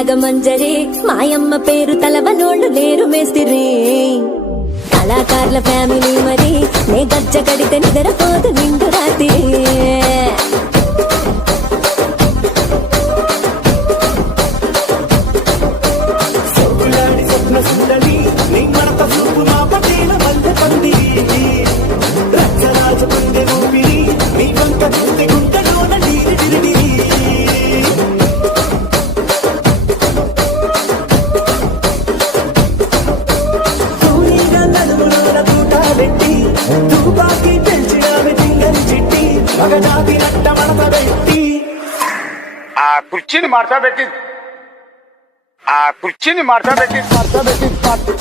నాగమంజరి మాయమ్మ పేరు తలవనోళ్ళు లేరు మేస్తిరి కళాకారుల ఫ్యామిలీ మరి నే గజ్జ కడితే నిద్రపోదు నిండు రాత్రి ఆ కుర్చీని మార్చబెట్టి